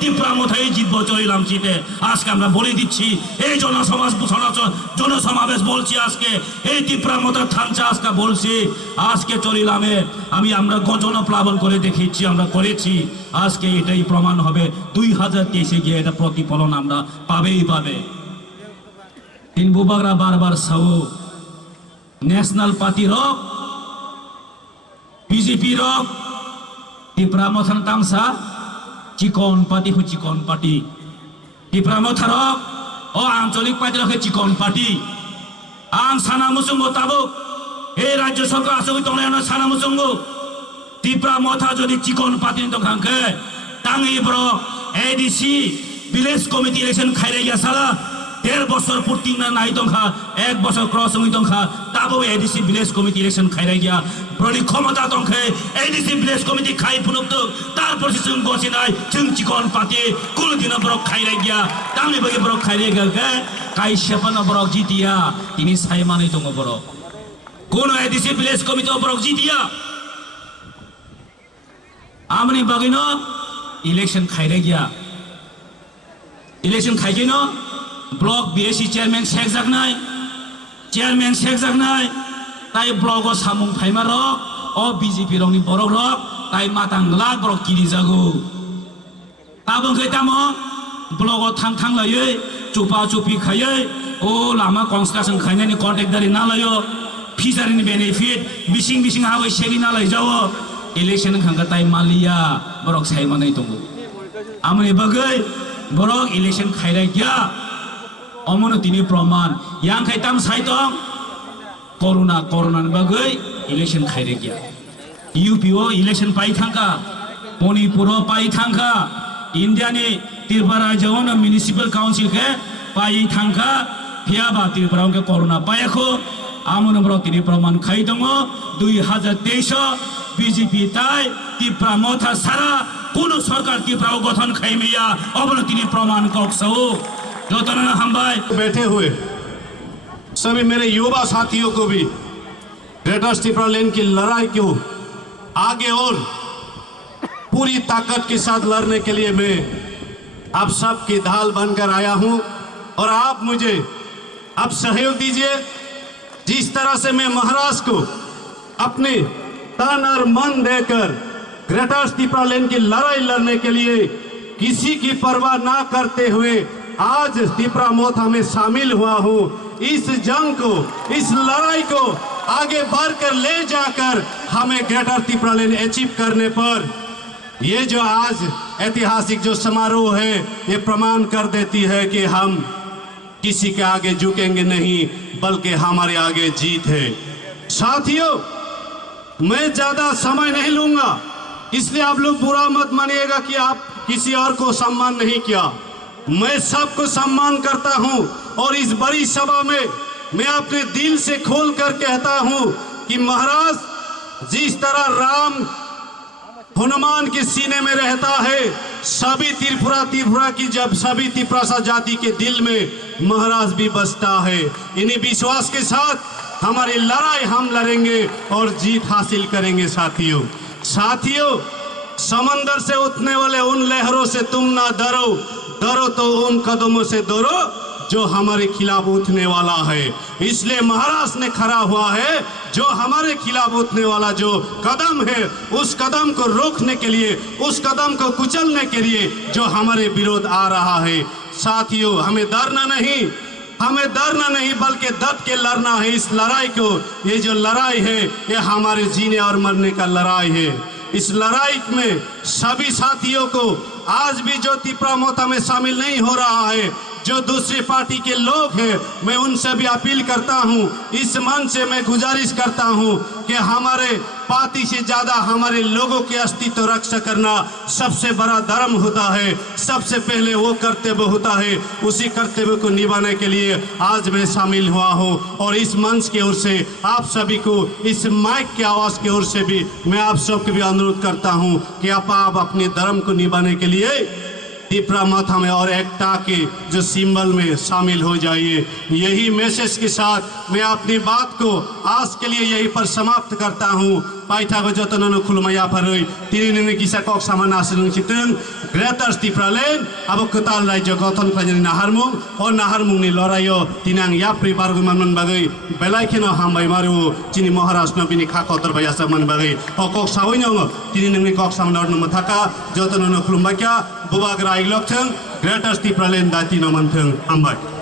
ত্রিপুরা মথায় জিতবো চলিলাম জিতে। আজকে আমরা বলে দিচ্ছি, এই জনসমাবেশ বলছি আজকে, এই ত্রিপুরা মথার থানচা আজকে বলছি, আজকে চলিলামে আমরা জনপ্লাবন করে দেখিয়েছি, আমরা করেছি। আজকে এটাই প্রমাণ হবে 2023-এ গিয়ে এটা প্রতিফলন আমরা পাবে। তিন বুবাগরা বারবার সাউ ন্যাশনাল পার্টি রক বিজেপি রক ত্রিপুরা মথান তামসা চিকন পার্টি ত্রিপুরা মথা রক ও আঞ্চলিক পার্টি রকে চিকন পার্টি আং সানা মুসুঙ্গ তাবুক এই রাজ্য সরকার আসলে তোমরা সানা মুসুঙ্গ ত্রিপুরা মথা যদি চিকন পার্টি দোকানকে টাঙ্গি ব্রক এডিসি ভিলেজ কমিটি ইলেকশন খাইরে গিয়া সালা 1.5 বছর পূর্তি না নাই দংখা 1 বছর ক্রস হই দংখা তাবো এডিসি ভিলেজ কমিটি ইলেকশন খাইরে গিয়া ব্রলি ক্ষমতা দংখে এডিসি ভিলেজ কমিটি খাই ফুনুক তারপর সে সুং গসি নাই চুং চিকন পাতি কোনদিন ব্রক খাইরে গিয়া টাঙ্গি বগে ব্রক খাইরে গেলকে কাই সেপান ব্রক জিতিয়া তিনি সাইমানে দङ ব্রক কোন এডিসি ভিলেজ কমিটি ব্রক জিতিয়া আমনি বগিন ইলেকশন খাইরে গিয়া ইলেকশন খাইগিন ব্লক বিএসি চেয়ারম্যান শেখ জাগনাই তাই ব্লক সামুং ফাইমা রক ও বিজেপি রংনি বরক রক তাই মাতাंगला ब्रक किरि जागो ताबंखै ताम ब्लक थां लायो चुपा चुपि खायो ओ लामा कन्स्ट्राक्शन खायनानि कन्ट्रेक्टारि ना लायो फिसारिनि बेनिफिट बिसिं हावै सेरि ना लायजावो इलेक्शन खांगा ताई मालिया ब्रक साइमानै दङ आमनि बगै ब्रक इलेक्शन खाइरा गया अमनो तिनी प्रमाण yang khaitam saitong corona bagai election khaire gya UPO election pai thangka Manipur pai thangka India ni Tripura jawana municipal council ke pai thangka phiaba Tripura ke corona pai ko amono bro tini praman khai dongo 2023 BJP tai Tripura motha sara kono sarkar Tripura गठन खाइमेया अबनो तिनी प्रमाण कक्सौ बैठे हुए सभी मेरे युवा साथियों को भी ग्रेटर त्रिपुरा लैंड की लड़ाई को आगे और पूरी ताकत के साथ लड़ने के लिए मैं आप सब की ढाल बनकर आया हूं और आप मुझे अब सहयोग दीजिए। जिस तरह से मैं महाराष्ट्र को अपने तन और मन देकर ग्रेटर त्रिपुरा लैंड की लड़ाई लड़ने के लिए किसी की परवाह ना करते हुए आज त्रिपुरा मोथा में शामिल हुआ हूँ। इस जंग को, इस लड़ाई को आगे बढ़कर ले जाकर हमें ग्रेटर त्रिपुरा लैंड अचीव करने पर ये जो आज ऐतिहासिक जो समारोह है ये प्रमाण कर देती है कि हम किसी के आगे झुकेंगे नहीं बल्कि हमारे आगे जीत है। साथियों, मैं ज्यादा समय नहीं लूंगा, इसलिए आप लोग बुरा मत मानिएगा कि आप किसी और को सम्मान नहीं किया। मैं सबको सम्मान करता हूं और इस बड़ी सभा में मैं अपने दिल से खोल कर कहता हूं कि महाराज जिस तरह राम हनुमान के सीने में रहता है सभी त्रिपुरा की जब सभी त्रिपुरा जाति के दिल में महाराज भी बसता है। इन्हीं विश्वास के साथ हमारी लड़ाई हम लड़ेंगे और जीत हासिल करेंगे। साथियों, समंदर से उठने वाले उन लहरों से तुम ना डरो तो उन कदमों से डरो जो हमारे खिलाफ उठने वाला है। इसलिए महाराष्ट्र ने खड़ा हुआ है जो हमारे खिलाफ उठने वाला जो कदम है उस कदम को रोकने के लिए, उस कदम को कुचलने के लिए जो हमारे विरोध आ रहा है। साथियों, हमें डरना नहीं बल्कि डट के लड़ना है इस लड़ाई को। ये जो लड़ाई है ये हमारे जीने और मरने का लड़ाई है। इस लड़ाई में सभी साथियों को आज भी जो त्रिपुरा मोथा में शामिल नहीं हो रहा है, जो दूसरी पार्टी के लोग हैं, मैं उनसे भी अपील करता हूं, इस मन से मैं गुजारिश करता हूं कि हमारे पार्टी से ज्यादा हमारे लोगों के अस्तित्व रक्षा करना सबसे बड़ा धर्म होता है। सबसे पहले वो कर्तव्य होता है, उसी कर्तव्य को निभाने के लिए आज मैं शामिल हुआ हूं। और इस मंच की ओर से आप सभी को, इस माइक की आवाज की ओर से भी मैं आप सबको भी अनुरोध करता हूं कि आप अपने धर्म को निभाने के लिए त्रिपुरा मोथा में और एकता के जो सिंबल में शामिल हो जाइए। यही मैसेज के साथ मैं अपनी बात को आज के लिए यहीं पर समाप्त करता हूं। paithago jotono khulumaya pharoi tini nini kisa kok sama nasilung chiteng Greater Stipraland abo ketal rajyo gothon khlaiani naharmung o naharmung ni lorayo tinang yapri bargumanman bagai belaikeno hambai maru chini Maharashtra bini khakotor bayasa man bagai o kok sawoino tini nini kok sama norno mathaka jotono khulumbakia bubagra igloktheng Greater Stipraland dati no mantheng hambai